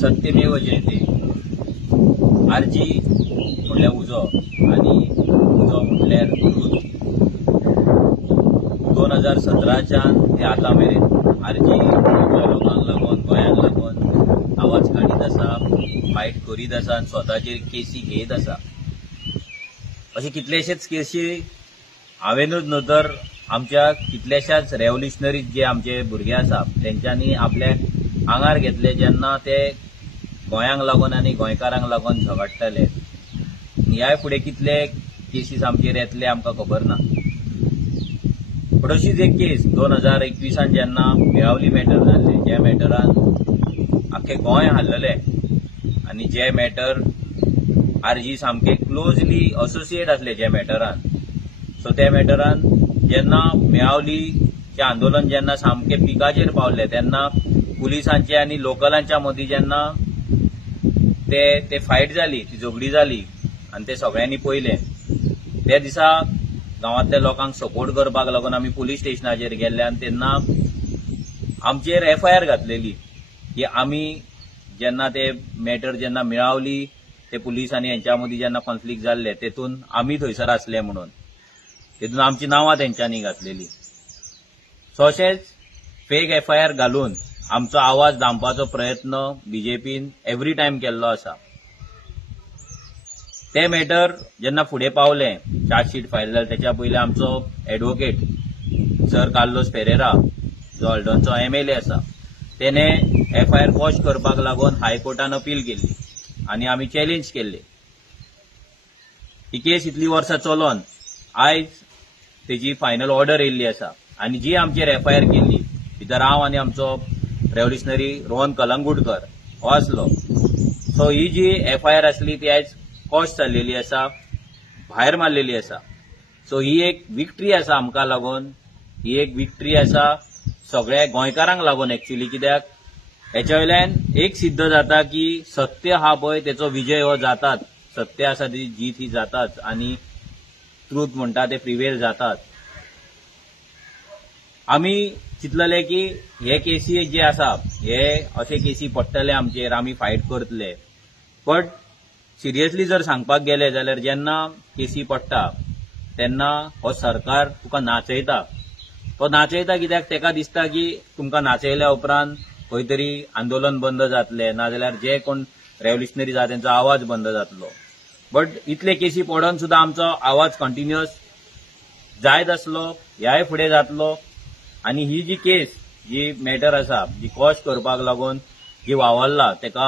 सत्यमेव जयते. आरजी म्हणल्यार उजो आणि उजो म्हणल्यार दूध. 2017च्यान ते आतां मेरेन आरजी लोकांक लागून गोंयांक लागून आवाज काडीत आसा, फायट करीत आसा आनी स्वताचेर केसी घेत आसा. अशे कितलेशेच केसी हांवेनूच न्हू तर आमच्या कितल्याशाच रेव्होल्युशनरीज जे आमचे भुरगे आसा तेंच्यांनी आपले आंगार घेतले जेन्ना ते गोंयांक लागून आनी गोंयकारांक लागून झगडटाले. ह्या फुडें कितले केसीस आमचेर येतले आमकां खबर ना. पण अशीच एक केस 2021 जेन्ना मेळावली मॅटर जाल्ले, ज्या मॅटरान आख्खे गोंय हाल्लले आनी जे मॅटर आरजी सामके क्लोजली असोसिएट आसले जे मॅटरान. सो त्या मॅटरान जेन्ना मेळावलीचें आंदोलन जेन्ना सामके पिकाचेर पावले तेन्ना पुलिसांचे आनी लोकलांच्या मदीं जेन्ना ते फायट जाली, ती झगडी जाली आनी ते सगळ्यांनी पळयलें. त्या दिसा गांवांतल्या लोकांक सपोर्ट करपाक लागून आमी पुलीस स्टेशनाचेर गेल्ले आनी तेन्ना आमचेर FIR घातलेली की आमी जेन्ना ते मॅटर जेन्ना मेळावली ते पुलीस आनी हेंच्या मदीं जेन्ना कॉन्फ्लिक्ट जाल्ले तेतून आमी थंयसर आसले म्हणून तेतून आमची नांवां तेंच्यांनी घातलेली. सो अशेंच फेक FIR घालून आमचो आवाज दामपाचो प्रयत्न BJPन एवरी टायम केल्लो आसा. ते मॅटर जेन्ना फुडें पावलें, चार्जशीट फायल जालें, तेच्या पयलीं आमचो एडवोकेट सर कार्लोस पेरेरा जो हल्डोनचो MLA आसा तेणे FIR क्वॉश करपाक लागून हायकोर्टान अपील केल्ली आनी आमी चॅलेंज केल्ले. ही केस इतली वर्सां चलोन आयज तेजी फायनल ऑर्डर येयल्ली आसा आनी जी आमचेर FIR केल्ली भितर हांव आनी आमचो रेव्होल्युशनरी रोहन कलंगूटकर हो आसलो. सो ही जी FIR आसली ती आयज क्वॉश जाल्लेली आसा, भायर मारलेली आसा. सो ही एक विक्ट्री आसा आमकां लागून, ही एक विक्ट्री आसा सगळ्या गोंयकारांक लागून एक्चुअली. कित्याक हेच्या वयल्यान एक सिद्ध जाता की सत्य आहा पळय तेचो विजय हो जाताच. सत्य आसा ती जीत ही जाताच आनी ट्रूथ म्हणटा ते प्रिवेल जातात. आमी चिंतलेले की हे केसी जे आसा हे अशे केसी पडटले आमचेर, आमी फायट करतले. बट सिरियसली जर सांगपाक गेले जाल्यार जेन्ना केसी पडटा तेन्ना हो सरकार तुका नाचयता. तो नाचयता कित्याक तेका दिसता की तुमकां नाचयल्या उपरांत खंय तरी आंदोलन बंद जातलें, नाजाल्यार जे कोण रेव्होल्युशनरीज आसा तेंचो आवाज बंद जातलो. बट इतले केसी पडोन सुद्दां आमचो आवाज कंटिन्युअस जायत आसलो, ह्याय फुडें जातलो. आनी ही जी केस, जी मॅटर आसा, जी क्वॉश करपाक लागून जी वावरला तेका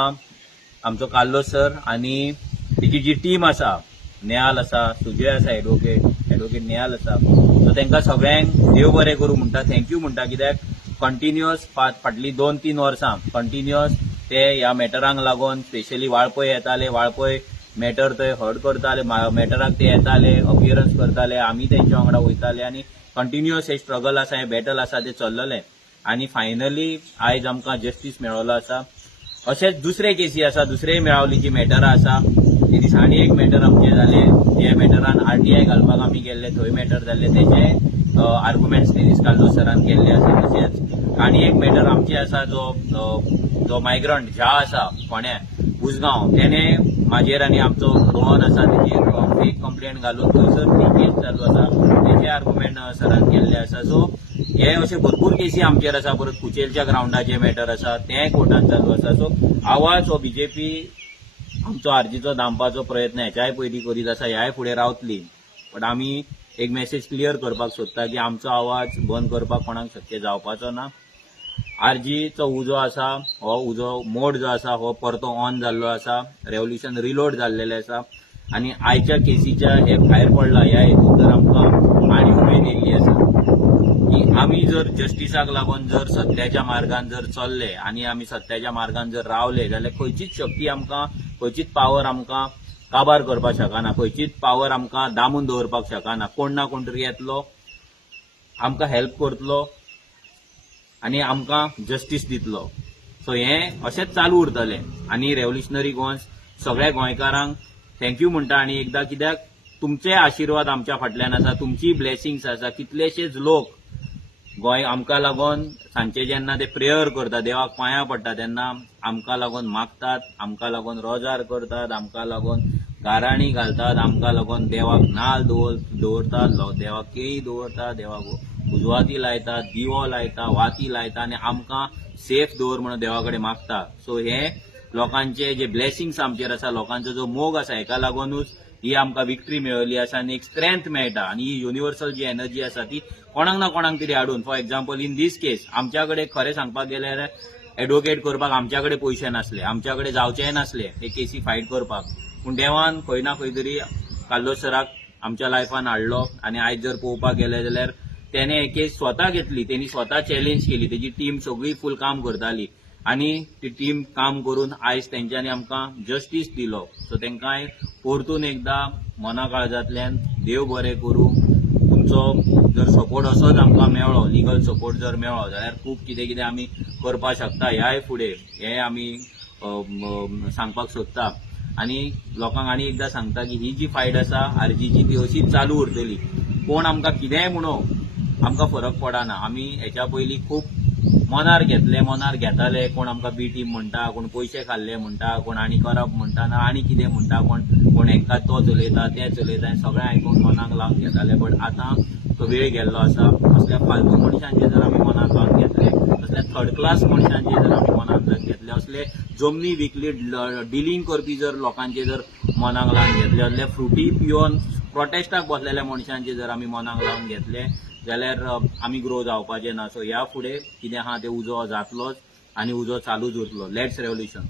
आमचो कार्लोस सर आनी तेची जी टीम आसा, नेहाल आसा, सुजय आसा, एडवोकेट नेहाल आसा, सो तेंकां सगळ्यांक देव बरें करूं म्हणटा, थँक्यू म्हणटा. कित्याक कंटिन्युअस फाटलीं 2-3 वर्सां कंटिन्युअस ते ह्या मॅटरांक लागून स्पेशली वाळपय येताले, वाळपय मॅटर थंय हर्ट करताले, मॅटराक ते येताले, अपियरन्स करताले, आमी तेंच्या वांगडा वयताले आनी कंटिन्युअस हे स्ट्रगल आसा, हे बॅटल आसा ते चल्ललें. आनी फायनली आयज आमकां जस्टीस मेळ्ळो आसा. अशेंच दुसरे केसी आसा, दुसरे मेळावलीची मॅटरां आसा. ते दिसा आनी एक मॅटर आमचे जाले, जे मॅटरान RTI घालपाक आमी गेल्ले, थंय मॅटर जाल्ले, तेचे आर्ग्युमेंट्स ते दीस कार्लोस सरान केल्ले आसा. तशेंच आनी एक मॅटर आमचे आसा जो मायग्रंट झा आसा फोंड्या उसगांव, तेणे म्हाजेर आनी आमचो रोहन आसा तेजेर फेक कंप्लेंट घालून थंयसर ती केस चालू आसा, तेचे आर्ग्युमेंट सरान केल्ले आसा. सो हे अशे भरपूर केसी आमचेर आसा. परत कुचेलच्या ग्राउंडाचे मॅटर आसा तें कोर्टान चालू आसा. सो आवाज हो BJP आमचो आरजीचो दामपाचो प्रयत्न हेच्याय पयलीं करीत आसा, ह्याय फुडें रावतली. बट आमी एक मेसेज क्लियर करपाक सोदता की आमचो आवाज बंद करपाक कोणाक शक्य जावपाचो ना. आरजीचो उजो आसा, हो उजो मोड जो आसा हो परतो ऑन जाल्लो आसा, रेव्होल्युशन रिलोड जाल्लेलें आसा. आनी आयच्या केसीच्या हे भायर पडला ह्या हेतून तर आमकां आनी उमेद येयल्ली आसा की आमी जर जस्टिसाक लागून जर सत्याच्या मार्गान जर चल्ले आनी आमी सत्याच्या मार्गान जर रावले जाल्यार खंयचीच शक्ती आमकां, खंयचीच पावर आमकां काबार करपाक शकना, खंयचीच पावर आमकां दामून दवरपाक शकना. कोण ना कोण तरी येतलो, आमकां हेल्प करतलो आनी आमकां जस्टीस दितलो. सो हें अशेंच चालू उरतलें. आनी रेव्होल्युशनरी गोंस सगळ्या गोंयकारांक थँक्यू म्हणटा. आनी एकदां कित्याक तुमचे आशिर्वाद आमच्या फाटल्यान आसा, तुमची ब्लेसिंग्स आसा. कितलेशेच लोक गोंय आमकां लागून सांजचे जेन्ना ते प्रेयर करता, देवाक पांयां पडटा, तेन्ना आमकां लागून मागतात, आमकां लागून रोजार करतात, आमकां लागून गाराणी घालतात, आमकां लागून देवाक नाल्ल दवरतात, देवाक केळी दवरतात, देवाक उजवाती लायतात, दिवो लायता, वाती लायता आनी आमकां सेफ दवर म्हणून देवा कडेन मागता. सो हे लोकांचे जे ब्लेसिंग्स आमचेर आसा, लोकांचो जो मोग आसा, हेका लागूनच ही आमकां विक्ट्री मेळिल्ली आसा आनी एक स्ट्रेंथ मेळटा. आनी ही युनिवर्सल जी एनर्जी आसा ती कोणाक ना कोणाक तरी हाडून, फॉर एक्झाम्पल इन दीस केस आमच्या कडेन खरें सांगपाक गेल्यार एडवोकेट करपाक आमच्या कडेन पयशे नासले, आमच्या कडेन जावचेय नासले हे केसी फायट करपाक, पूण देवान खंय ना खंय तरी कार्लोस सराक आमच्या लायफान हाडलो. आनी आयज जर पळोवपाक गेले जाल्यार त्याने हे केस स्वता घेतली, त्यांनी स्वता चॅलेंज केली, तेजी टीम सगळी फूल काम करताली आनी ती टीम काम करून आयज तेंच्यांनी आमकां जस्टीस दिलो. सो तेंकांय परतून एकदां मना काळजांतल्यान देव बरें करूं. तुमचो जर सपोर्ट असोच आमकां मेळ्ळो, लिगल सपोर्ट जर मेळ्ळो जाल्यार खूब कितें कितें आमी करपाक शकता ह्याय फुडें, हे आमी सांगपाक सोदता. आनी लोकांक आनी एकदां सांगता की ही जी फायट आसा आरजीची ती अशीच चालू उरतली. कोण आमकां कितेंय म्हणो आमकां फरक पडना. आमी हेच्या पयलीं खूब मनार घेताले, कोण आमकां बी टीम म्हणटा, कोण पयशे खाल्ले म्हणटा, कोण आनी करप म्हणटा ना आनी कितें म्हणटा, कोण हेंकां तो चलयता तें चलयता, सगळें आयकून मनाक लावन घेताले. बट आतां तो वेळ गेल्लो आसा. असल्या फालतू मनशांचे जर आमी मनाक लावन घेतले, असल्या थर्ड क्लास मनशांचे जर आमी मनाक घेतले, असले जमनी विकली डिलींग करपी जर लोकांचे जर मनाक लावन घेतले, असले फ्रुटी पिवन प्रोटेस्टाक बसलेल्या मनशांचे जर आमी मनाक लावन घेतले जाल्यार आमी ग्रो जावपाचे ना. सो ह्या फुडें कितें आहा तें उजो जातलोच आनी उजो चालूच उरतलो. Let's revolution.